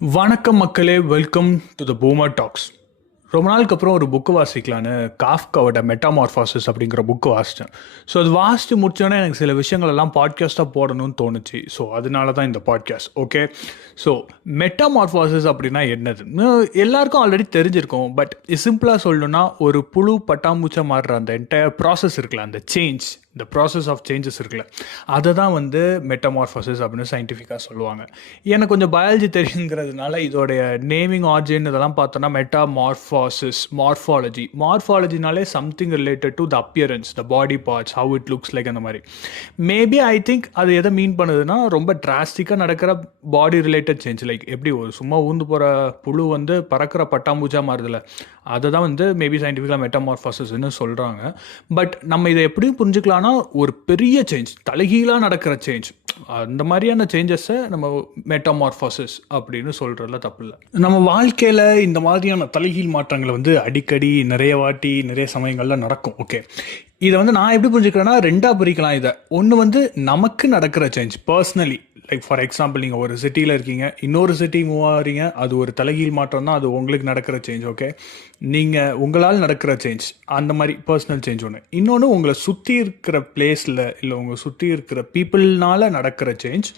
வணக்கம் மக்களே, welcome to the boomer tax. ரொம்ப நாளுக்கு அப்புறம் ஒரு புக்கு வாசிக்கலான்னு காஃப்காவோட மெட்டாமார்ஃபாசிஸ் அப்படிங்கிற புக்கு வாசித்தேன். ஸோ அது வாசித்து முடிச்சோன்னே எனக்கு சில விஷயங்கள் எல்லாம் பாட்காஸ்ட்டாக போடணும்னு தோணுச்சு. ஸோ அதனால தான் இந்த பாட்காஸ்ட். ஓகே, ஸோ மெட்டாமார்ஃபாசிஸ் அப்படின்னா என்னது எல்லாருக்கும் ஆல்ரெடி தெரிஞ்சிருக்கும். பட் சிம்பிளாக சொல்லணும்னா ஒரு புழு பட்டாம்பூச்சா மாறுற அந்த என்டையர் ப்ராசஸ் இருக்குல்ல, அந்த சேஞ்ச், இந்த ப்ராசஸ் ஆஃப் சேஞ்சஸ் இருக்குல்ல, அதை தான் வந்து மெட்டாமார்ஃபாசிஸ் அப்படின்னு சயின்டிஃபிக்காக சொல்லுவாங்க. எனக்கு கொஞ்சம் பயாலஜி தெரியுங்கிறதுனால இதோடைய நேமிங் ஆர்ஜின் இதெல்லாம் பார்த்தோன்னா மெட்டாமார்ஃபாசிஸ், மார்ஃபாலஜினாலே something related to the appearance, the body parts, how it looks like, அந்த மாதிரி. மேபி ஐ திங்க் அது எதை மீன் பண்ணுதுன்னா ரொம்ப டிராஸ்டிக்காக நடக்கிற பாடி ரிலேட்டட் சேஞ்ச். லைக் எப்படி ஒரு சும்மா ஊந்து போகிற புழு வந்து பறக்கிற பட்டாம்பூச்சா மாறுதில்ல, அதை தான் வந்து மேபி சயின்டிஃபிக்காக மெட்டாமார்ஃபாசிஸ்ன்னு சொல்கிறாங்க. பட் நம்ம இதை எப்படியும் புரிஞ்சுக்கலாம்னா ஒரு பெரிய சேஞ்ச், தலைகீழாக நடக்கிற சேஞ்ச், அந்த மாதிரியான சேஞ்சஸை நம்ம மெட்டாமார்ஃபாசிஸ் அப்படின்னு சொல்கிறதுல தப்பு இல்லை. நம்ம வாழ்க்கையில் இந்த மாதிரியான தலைகீழ் மாற்றங்களை வந்து அடிக்கடி நிறைய வாட்டி நிறைய சமயங்களில் நடக்கும். ஓகே, இதை வந்து நான் எப்படி புரிஞ்சுக்கிறேன்னா ரெண்டாக பிரிக்கலாம். இதை ஒன்று வந்து நமக்கு நடக்கிற change personally, like for example நீங்கள் ஒரு சிட்டியில் இருக்கீங்க, இன்னொரு சிட்டி மூவ் ஆகிறீங்க, அது ஒரு தலைகீழ் மாற்றம் தான், அது உங்களுக்கு நடக்கிற சேஞ்ச். ஓகே, நீங்கள் உங்களால் நடக்கிற சேஞ்ச், அந்த மாதிரி பர்சனல் சேஞ்ச் ஒன்று. இன்னொன்று உங்களை சுற்றி இருக்கிற பிளேஸில் இல்லை உங்களை சுற்றி இருக்கிற பீப்புள்னால நடக்கிற சேஞ்ச்,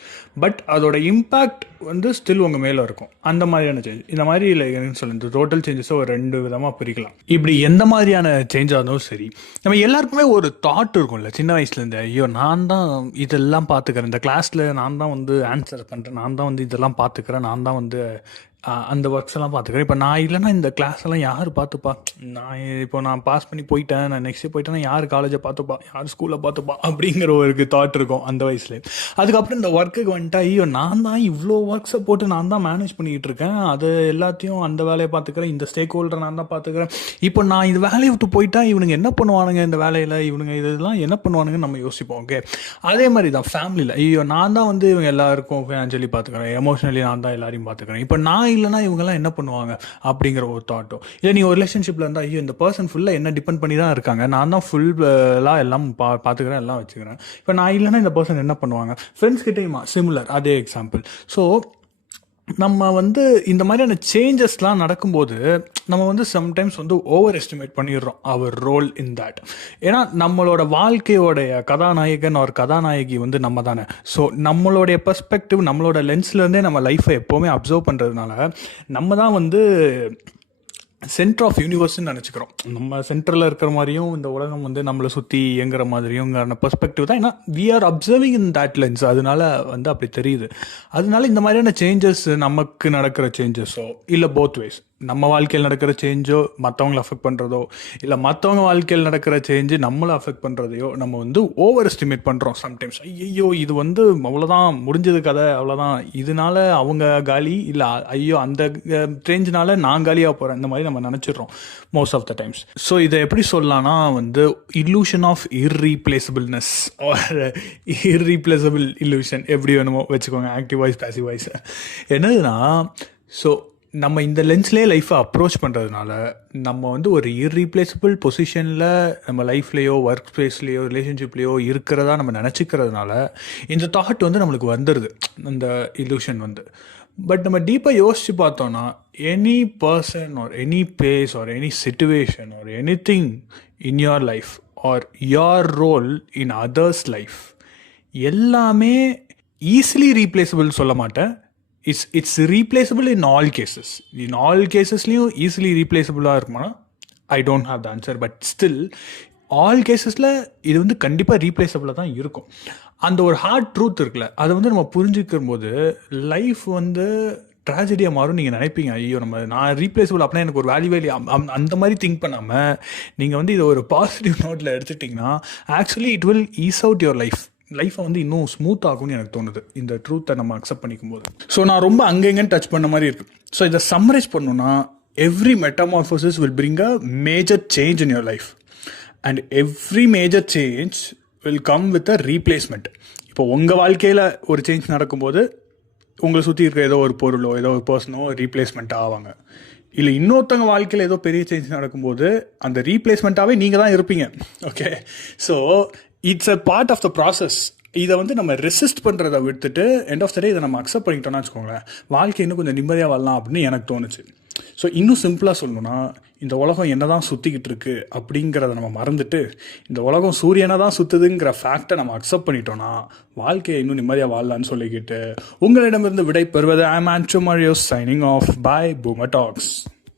பட் அதோட இம்பேக்ட் வந்து ஸ்டில் உங்கள் மேலே இருக்கும், அந்த மாதிரியான சேஞ்ச். இந்த மாதிரி இல்லை என்னன்னு சொல்ல, இந்த டோட்டல் சேஞ்சஸை ஒரு ரெண்டு விதமாக பிரிக்கலாம். இப்படி எந்த மாதிரியான சேஞ்சாக இருந்தாலும் சரி, நம்ம எல்லாருக்குமே ஒரு தாட் இருக்கும்ல சின்ன வயசுலேருந்து, ஐயோ நான் தான் இதெல்லாம் பார்த்துக்கிறேன், இந்த கிளாஸில் நான் தான் வந்து ஆன்சர் பண்ணுறேன், நான் தான் வந்து இதெல்லாம் பார்த்துக்கிறேன், நான் தான் வந்து அந்த ஒர்க்ஸ் எல்லாம் பார்த்துக்கிறேன். இப்போ நான் இல்லைன்னா இந்த கிளாஸ் எல்லாம் யார் பார்த்துப்பா, நான் பாஸ் பண்ணி போயிட்டேன், நான் நெக்ஸ்ட் போயிட்டேன்னா யார் காலேஜை பார்த்துப்பா, யார் ஸ்கூலில் பார்த்துப்பா அப்படிங்கிற ஒரு தாட் இருக்கும் அந்த வயசுல. அதுக்கப்புறம் இந்த ஒர்க்குக்கு வந்துட்டா, ஐயோ நான் தான் இவ்வளோ ஒர்க்ஸை போட்டு நான் தான் மேனேஜ் பண்ணிக்கிட்டு இருக்கேன், அது எல்லாத்தையும் அந்த வேலையை பார்த்துக்கிறேன், இந்த ஸ்டேக் ஹோல்டரை நான் தான் பார்த்துக்கிறேன், இப்போ நான் இந்த வேலையை விட்டு போயிட்டா இவனுங்க என்ன பண்ணுவானுங்க, இந்த வேலையில் இவனுங்க இதெல்லாம் என்ன பண்ணுவானுங்கன்னு நம்ம யோசிப்போம். ஓகே, அதே மாதிரி தான் ஃபேமிலியில், ஐயோ நான் தான் வந்து இவங்க எல்லாருக்கும் ஃபினான்ஷியலி பார்த்துக்கிறேன், எமோஷனலி நான் தான் எல்லாரையும் பார்த்துக்கிறேன், இப்போ நான் இல்லைனா இவங்கெல்லாம் என்ன பண்ணுவாங்க அப்படிங்கிற ஒரு தாட்டும். இல்லை நீங்கள் ஒரு ரிலேஷன்ஷிப்பில் இருந்தால், ஐயோ இந்த பர்சன் ஃபுல்லாக என்ன டிபெண்ட் பண்ணி தான் இருக்காங்க, நான் தான் ஃபுல்லாக எல்லாம் பார்த்துக்கிறேன், எல்லாம் வச்சுக்கிறேன், இப்போ நான் இல்லைனா இந்த பர்சன் என்ன பண்ணுவாங்க. ஃப்ரெண்ட்ஸ் கிட்டேயுமா சிமிலர், அதே எக்ஸாம்பிள். ஸோ நம்ம வந்து இந்த மாதிரியான சேஞ்சஸ்லாம் நடக்கும்போது நம்ம வந்து சம்டைம்ஸ் வந்து ஓவர் எஸ்டிமேட் பண்ணிடுறோம் அவர் ரோல் இன் தேட். ஏன்னா நம்மளோட வாழ்க்கையோடைய கதாநாயகன் ஒரு கதாநாயகி வந்து நம்ம தானே. ஸோ நம்மளுடைய பெர்ஸ்பெக்டிவ், நம்மளோட லென்ஸ்லேருந்தே நம்ம லைஃப்பை எப்போவுமே அப்சர்வ் பண்ணுறதுனால நம்ம தான் வந்து சென்டர் ஆஃப் யூனிவர்ஸ்ன்னு நினச்சிக்கிறோம். நம்ம சென்டரில் இருக்கிற மாதிரியும் இந்த உலகம் வந்து நம்மளை சுற்றி இயங்குற மாதிரியுங்கிற பெர்ஸ்பெக்டிவ் தான். ஏன்னா we are observing in that lens, அதனால வந்து அப்படி தெரியுது. அதனால இந்த மாதிரியான சேஞ்சஸ், நமக்கு நடக்கிற சேஞ்சஸோ இல்லை போத் வேஸ், நம்ம வாழ்க்கையில் நடக்கிற சேஞ்சோ மற்றவங்களை அஃபெக்ட் பண்ணுறதோ இல்லை மற்றவங்க வாழ்க்கையில் நடக்கிற சேஞ்சு நம்மளை அஃபெக்ட் பண்ணுறதையோ நம்ம வந்து ஓவர் எஸ்டிமேட் பண்ணுறோம் சம்டைம்ஸ். ஐயோ இது வந்து அவ்வளோதான் முடிஞ்சது கதை, அவ்வளோதான், இதனால அவங்க காலி, இல்லை ஐயோ அந்த சேஞ்சினால நான் காலியாக போகிறேன், இந்த மாதிரி நம்ம நினச்சிடுறோம் most of the times. So இதை எப்படி சொல்லலாம்னா வந்து illusion of irreplaceableness or irreplaceable illusion, எப்படி வேணுமோ வச்சுக்கோங்க, ஆக்டிவ் வாய்ஸ் பேசிவ் வாய்ஸ். என்னதுன்னா, ஸோ நம்ம இந்த லென்ஸ்லேயே லைஃப்பை அப்ரோச் பண்ணுறதுனால நம்ம வந்து ஒரு இர்ரீப்ளேசபிள் பொசிஷனில் நம்ம லைஃப்லேயோ ஒர்க் ஸ்பேஸ்லேயோ ரிலேஷன்ஷிப்லேயோ இருக்கிறதா நம்ம நினச்சிக்கிறதுனால இந்த தாட் வந்து நம்மளுக்கு வந்துடுது, இந்த இல்லூஷன் வந்து. பட் நம்ம டீப்பாக யோசித்து பார்த்தோன்னா, any person or any place or any situation or any thing in your life or your role in others life எல்லாமே ஈஸிலி ரீப்ளேசபிள் சொல்ல மாட்டேன். It's replaceable in all cases. In all casesலையும் easily ரீப்ளேசபிளாக இருக்குமா, I don't have the answer. But still all கேசஸில் இது வந்து கண்டிப்பாக ரீப்ளேசபிளாக தான் இருக்கும். அந்த ஒரு ஹார்ட் ட்ரூத் இருக்குல்ல, அதை வந்து நம்ம புரிஞ்சுக்கும் போது லைஃப் வந்து ட்ராஜடியாக மாறும். நீங்கள் நினைப்பீங்க, ஐயோ நான் ரீப்ளேசபிள் அப்படின்னா எனக்கு ஒரு வேல்யூ அந்த மாதிரி திங்க் பண்ணாமல் நீங்கள் வந்து இதை ஒரு பாசிட்டிவ் நோட்டில் எடுத்துட்டிங்கன்னா actually it will is out your லைஃப்பை வந்து இன்னும் ஸ்மூத் ஆகும்னு எனக்கு தோணுது, இந்த ட்ரூத்தை நம்ம அக்செப்ட் பண்ணிக்கும் போது. ஸோ நான் ரொம்ப அங்கெங்கன்னு டச் பண்ண மாதிரி இருக்குது. ஸோ இதை சம்மரைஸ் பண்ணணும்னா, every metamorphosis will bring a major change in your life and every major change will come with a replacement. இப்போ உங்கள் வாழ்க்கையில் ஒரு சேஞ்ச் நடக்கும்போது உங்களை சுற்றி இருக்கிற ஏதோ ஒரு பொருளோ ஏதோ ஒரு பர்சனோ ரீப்ளேஸ்மெண்ட் ஆவாங்க. இல்லை இன்னொருத்தவங்க வாழ்க்கையில் ஏதோ பெரிய சேஞ்ச் நடக்கும்போது அந்த ரீப்ளேஸ்மெண்ட்டாகவே நீங்கள் தான் இருப்பீங்க. Okay, so it's a part of the process. இதை வந்து நம்ம ரெசிஸ்ட் பண்ணுறதை விட்டுட்டு எண்ட் ஆஃப் த டே இதை நம்ம அக்செப்ட் பண்ணிட்டோம்னா வச்சுக்கோங்களேன், வாழ்க்கை இன்னும் கொஞ்சம் நிம்மதியாக வாழலாம் அப்படின்னு எனக்கு தோணுச்சு. ஸோ இன்னும் சிம்பிளாக சொல்லணும்னா, இந்த உலகம் என்ன தான் சுற்றிக்கிட்டு இருக்கு அப்படிங்கிறத நம்ம மறந்துட்டு இந்த உலகம் சூரியனை தான் சுற்றுதுங்கிற ஃபேக்டை நம்ம அக்செப்ட் பண்ணிட்டோம்னா வாழ்க்கையை இன்னும் நிம்மதியாக வாழலான்னு சொல்லிக்கிட்டு உங்களிடமிருந்து விடை பெறுவது I am Anto Mario signing off by Boomer tax.